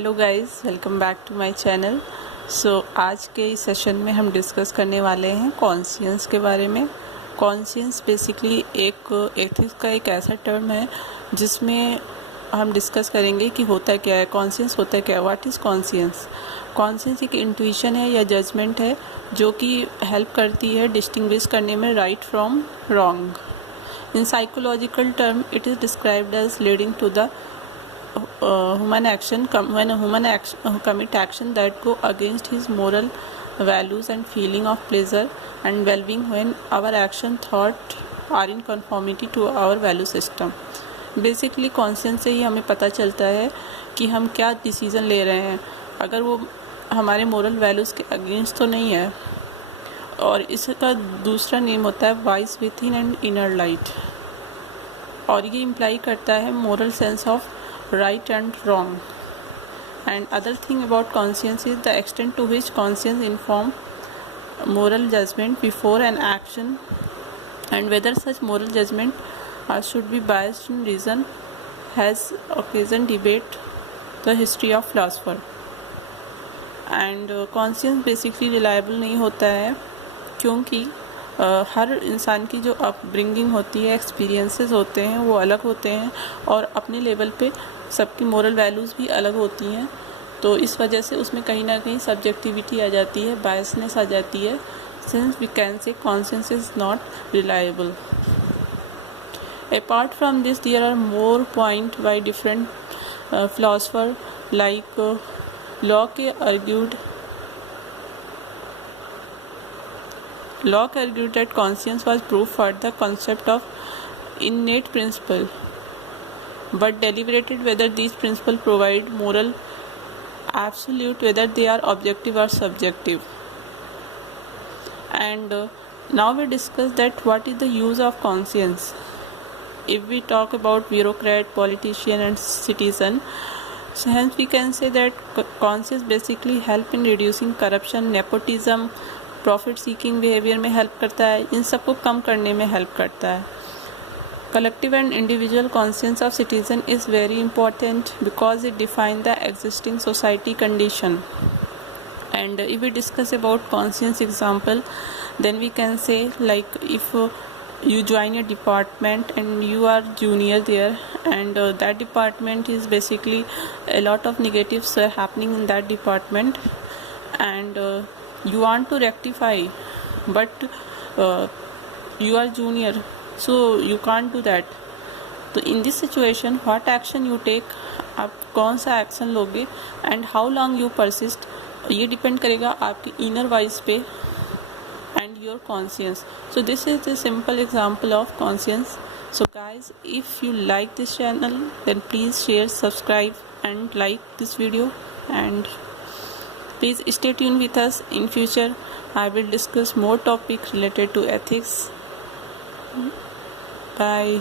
Hello guys, welcome back to my channel. आज के इस सेशन में हम डिस्कस करने वाले हैं कॉन्शियंस के बारे में। कॉन्शियंस बेसिकली एक एथिक्स का एक ऐसा टर्म है जिसमें हम डिस्कस करेंगे कि होता क्या है, कॉन्शियंस होता क्या है, व्हाट इज़ कॉन्शियंस। कॉन्शियंस एक इंट्यूशन है या जजमेंट है जो कि हेल्प करती है डिस्टिंग्विश करने में right from wrong. In psychological term it is described as leading to the human action when a human commit action that go against his moral values and feeling of pleasure and well-being when our action thought are in conformity to our value system। Basically conscience से ही हमें पता चलता है कि हम क्या डिसीज़न ले रहे हैं, अगर वो हमारे मोरल वैल्यूज़ के अगेंस्ट तो नहीं है। और इसका दूसरा नेम होता है vice with in and inner light, और ये इम्प्लाई करता है moral sense of right and wrong। And other thing about conscience is the extent to which conscience inform moral judgment before an action and whether such moral judgment should be biased in reason has occasioned debate the history of philosopher। and conscience basically reliable नहीं होता है क्योंकि हर इंसान की जो अपब्रिंगिंग होती है, एक्सपीरियंसेस होते हैं, वो अलग होते हैं और अपने लेवल पे सबकी मोरल वैल्यूज़ भी अलग होती हैं। तो इस वजह से उसमें कहीं ना कहीं सब्जेक्टिविटी आ जाती है, बायसनेस आ जाती है। Since we can say conscience is not reliable. Apart from this there are more point by different philosopher like Locke argued that conscience was proof for the concept of innate principle, but deliberated whether these principles provide moral absolute, whether they are objective or subjective। And now we discuss that what is the use of conscience. If we talk about bureaucrat, politician and citizen, so hence we can say that conscience basically help in reducing corruption, nepotism, profit seeking behaviour में help करता है, इन सबको कम करने में help करता है। Collective and individual conscience of citizen is very important because it define the existing society condition. And if we discuss about conscience example, then we can say like if you join a department and you are junior there, and that department is basically a lot of negatives happening in that department, and you want to rectify, but you are junior, so you can't do that। तो in this situation what action you take, आप कौन सा एक्शन लोगे and how long you persist, ये डिपेंड करेगा आपके inner wise पे and your conscience। So this is the simple example of conscience। So guys, if you like this channel, then please share, subscribe and like this video, and please stay tuned with us। In future I will discuss more topics related to ethics। Bye।